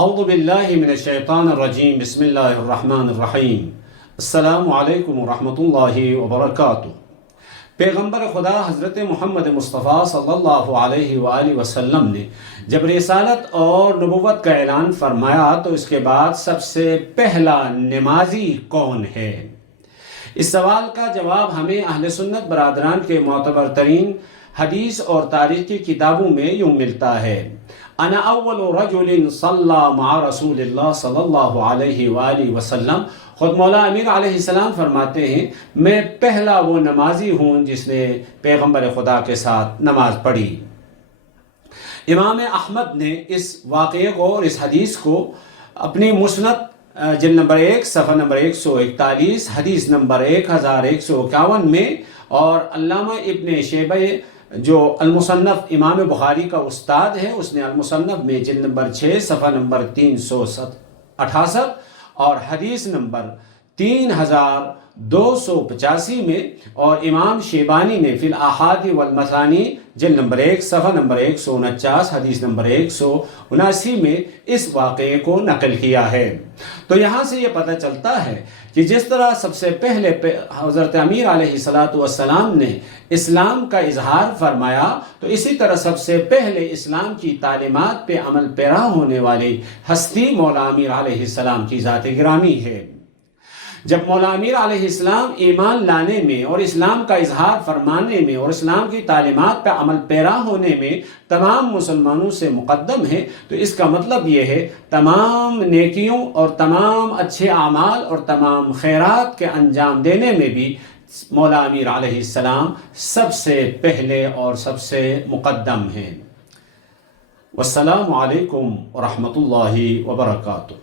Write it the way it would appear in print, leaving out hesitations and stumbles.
اعوذ باللہ من الشیطان الرجیم بسم اللہ الرحمن الرحیم السلام علیکم ورحمۃ اللہ وبرکاتہ۔ پیغمبر خدا حضرت محمد مصطفیٰ صلی اللہ علیہ وآلہ وسلم نے جب رسالت اور نبوت کا اعلان فرمایا تو اس کے بعد سب سے پہلا نمازی کون ہے؟ اس سوال کا جواب ہمیں اہل سنت برادران کے معتبر ترین حدیث اور تاریخ کی کتابوں میں یوں ملتا ہے: انا اول رجل صلی مع رسول اللہ صلی اللہ علیہ وآلہ وسلم۔ خود مولا امیر علیہ السلام فرماتے ہیں، میں پہلا وہ نمازی ہوں جس نے پیغمبر خدا کے ساتھ نماز پڑھی۔ امام احمد نے اس واقعے کو اور اس حدیث کو اپنی مسند جلد نمبر 1 صفحہ نمبر 141 حدیث نمبر 1151 میں، اور علامہ ابن شیبہ جو المصنف امام بخاری کا استاد ہے، اس نے المصنف میں جلد نمبر 6 صفحہ نمبر 368 اور حدیث نمبر 3285 میں، اور امام شیبانی نے فی الاحاد والمثانی جلد نمبر 1 صفحہ نمبر 149 حدیث نمبر 179 میں اس واقعے کو نقل کیا ہے۔ تو یہاں سے یہ پتہ چلتا ہے کہ جس طرح سب سے پہلے حضرت امیر علیہ السلام نے اسلام کا اظہار فرمایا، تو اسی طرح سب سے پہلے اسلام کی تعلیمات پہ عمل پیرا ہونے والی ہستی مولا امیر علیہ السلام کی ذات گرامی ہے۔ جب مولا امیر علیہ السلام ایمان لانے میں اور اسلام کا اظہار فرمانے میں اور اسلام کی تعلیمات پہ عمل پیرا ہونے میں تمام مسلمانوں سے مقدم ہے، تو اس کا مطلب یہ ہے تمام نیکیوں اور تمام اچھے اعمال اور تمام خیرات کے انجام دینے میں بھی مولا امیر علیہ السلام سب سے پہلے اور سب سے مقدم ہیں۔ والسلام علیکم ورحمۃ اللہ وبرکاتہ۔